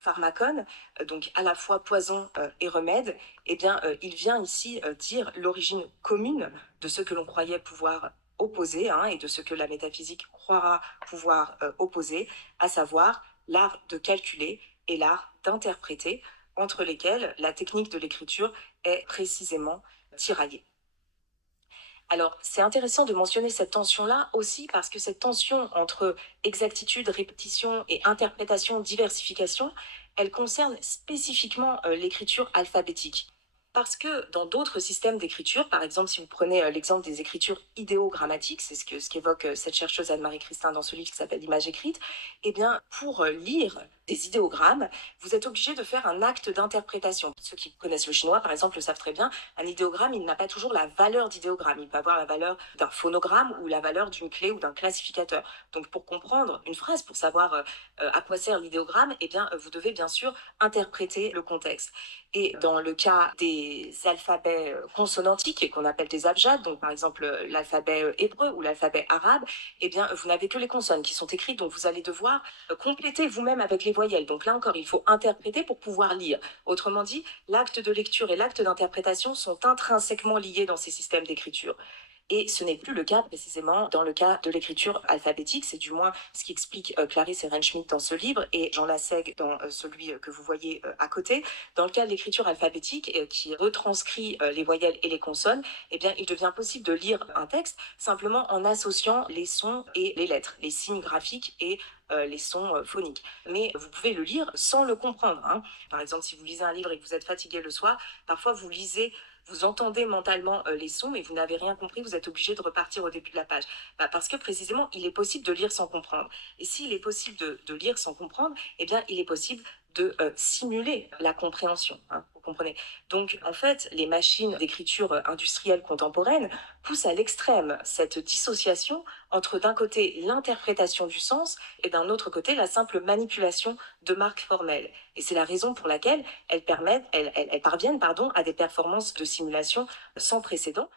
pharmacone, donc à la fois poison et remède, eh bien, il vient ici dire l'origine commune de ce que l'on croyait pouvoir opposer, hein, et de ce que la métaphysique croira pouvoir opposer, à savoir l'art de calculer et l'art d'interpréter, entre lesquels la technique de l'écriture est précisément tiraillée. Alors, c'est intéressant de mentionner cette tension-là aussi parce que cette tension entre exactitude, répétition et interprétation, diversification, elle concerne spécifiquement l'écriture alphabétique. Parce que dans d'autres systèmes d'écriture, par exemple, si vous prenez l'exemple des écritures idéogrammatiques, c'est ce qu'évoque cette chercheuse Anne-Marie Christin dans ce livre qui s'appelle L'image écrite, eh bien, pour lire des idéogrammes, vous êtes obligé de faire un acte d'interprétation. Ceux qui connaissent le chinois, par exemple, le savent très bien, un idéogramme, il n'a pas toujours la valeur d'idéogramme. Il peut avoir la valeur d'un phonogramme ou la valeur d'une clé ou d'un classificateur. Donc, pour comprendre une phrase, pour savoir à quoi sert l'idéogramme, eh bien, vous devez bien sûr interpréter le contexte. Et dans le cas des alphabets consonantiques, et qu'on appelle des abjads, donc par exemple l'alphabet hébreu ou l'alphabet arabe, eh bien, vous n'avez que les consonnes qui sont écrites, donc vous allez devoir compléter vous-même avec les voyelles. Donc là encore, il faut interpréter pour pouvoir lire. Autrement dit, l'acte de lecture et l'acte d'interprétation sont intrinsèquement liés dans ces systèmes d'écriture. Et ce n'est plus le cas précisément dans le cas de l'écriture alphabétique, c'est du moins ce qu'explique Clarisse Ehrenschmidt dans ce livre et Jean Lassègue dans celui que vous voyez à côté. Dans le cas de l'écriture alphabétique qui retranscrit les voyelles et les consonnes, eh bien, il devient possible de lire un texte simplement en associant les sons et les lettres, les signes graphiques et les sons phoniques. Mais vous pouvez le lire sans le comprendre, hein. Par exemple, si vous lisez un livre et que vous êtes fatigué le soir, parfois vous entendez mentalement les sons, mais vous n'avez rien compris, vous êtes obligé de repartir au début de la page. Parce que précisément, il est possible de lire sans comprendre. Et s'il est possible de lire sans comprendre, eh bien, il est possible de simuler la compréhension, hein, vous comprenez. Donc, en fait, les machines d'écriture industrielle contemporaine poussent à l'extrême cette dissociation entre d'un côté l'interprétation du sens et d'un autre côté la simple manipulation de marques formelles. Et c'est la raison pour laquelle elles parviennent à des performances de simulation sans précédent.